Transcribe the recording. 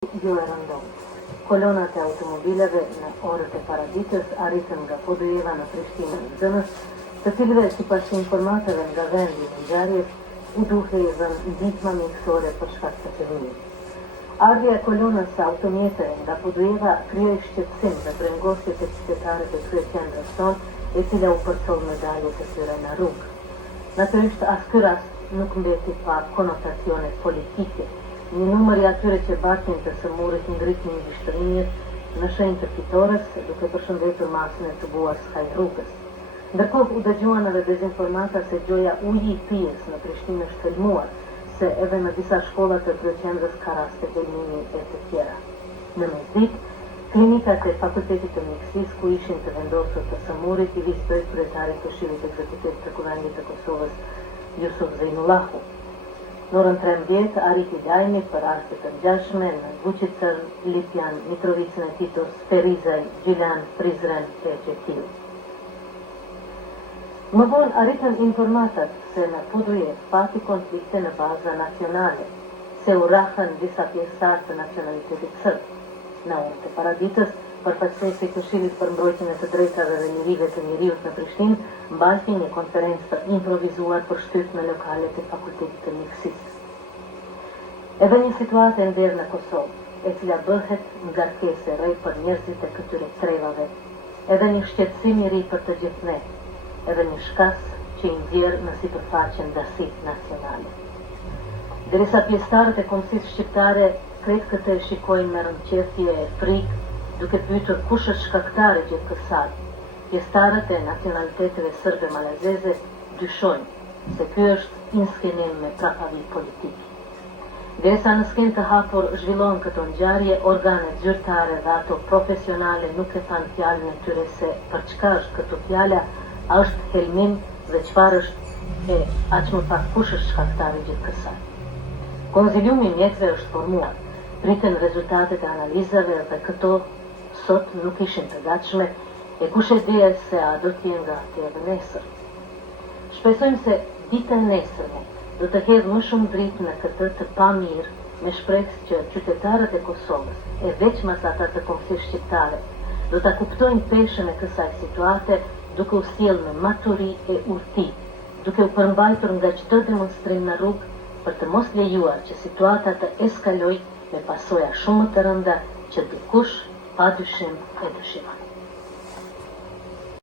ju e rëndon. Kolonat e automobileve në orët e paraditës arritën nga Podujeva në Prishtinë në Zënës, të cilëve sipas informatave nga vendi i ngjarjes u duhej dhënë ndihma mjekësore për shkak të çrrimit. Ardhja e kolonës së automjeteve nga Podujeva krijoi shqetësim dhe brengosje të qytetarëve të kryeqendrës tonë, e cila u përcoll në dalje të tyre në rrugë. Natyrisht as ky rast nuk mbeti pa konotacione politike. Një numër i atyre që batin të sëmurit ngritnin vishtërinjet në shenjë të fitores, duke përshëndetur masën e të buar skaj rrugës. Ndërkohë u dëgjuan edhe dezinformata se gjoja uji i pijes në Prishtinë është helmuar, se edhe në disa shkolla të kryeqendrës ka raste helmimi e të tjera. Në mesditë, klinikat e Fakultetit të Mjekësisë ku ishin të vendosur të sëmurit i vizitoi kryetari i Këshillit Ekzekutiv të Kuvendit të Kosovës, Jusuf Zejnullahu. Në orën 13 arriti lajmi për raste të ngjashme në Vučicër, Lipjan, Mitrovicën e Titos, Ferizaj, Gjilan, Prizren e Qetil. Më vonë arritën informatat se në Podujev pati konflikte në baza nacionale, se u rrahën disa pjesëtar të nacionalitetit serb. Në orët e paraditës, përfaqësuesi i Këshillit për mbrojtjen e të drejtave dhe lirive të njeriut në Prishtinë mbajti një konferencë të improvizuar për shtyp në lokalet e Fakultetit të Mjekësisë. Edhe një situatë e ndërë në Kosovë, e cila bëhet ngarkesë e re për njerëzit e këtyre trevave, edhe një shqetësim i ri për të gjithë ne, edhe një shkas që i nxjerr në sipërfaqen dasitë nacionale. Derisa pjesëtarët e Kombësisë Shqiptare kretë këtë e shikojnë me rëmqethje e frikë, duke pyetur kush është shkaktari gjithë kësaj, pjesëtarët e nacionaliteteve serbe malazeze dyshojnë se ky është inskenim me prapavi politike. Derisa në skenë të hapur zhvillohen këto ngjarje, organet zyrtare dhe ato profesionale nuk e kanë fjalën e tyre se për çka është këto fjala, a është helmim dhe çfarë është e aq më pak kush është shkaktari gjithë kësaj. Konziliumi i mjekëve është formuar, priten rezultatet e analizave dhe këto sot nuk ishin të gatshme, e kush e di se a do të jenë gati edhe nesër. Shpresojmë se dita e nesërme do të hedhë më shumë dritë në këtë të pamirë, me shpresë që qytetarët e Kosovës, e veçmas ata të Kombësisë Shqiptare, do ta kuptojnë peshën e kësaj situate duke u sjellë me maturi e urti, duke u përmbajtur nga çdo demonstrim në rrugë për të mos lejuar që situata të eskalojë me pasoja shumë të rënda që dikush padyshim e dëshiron.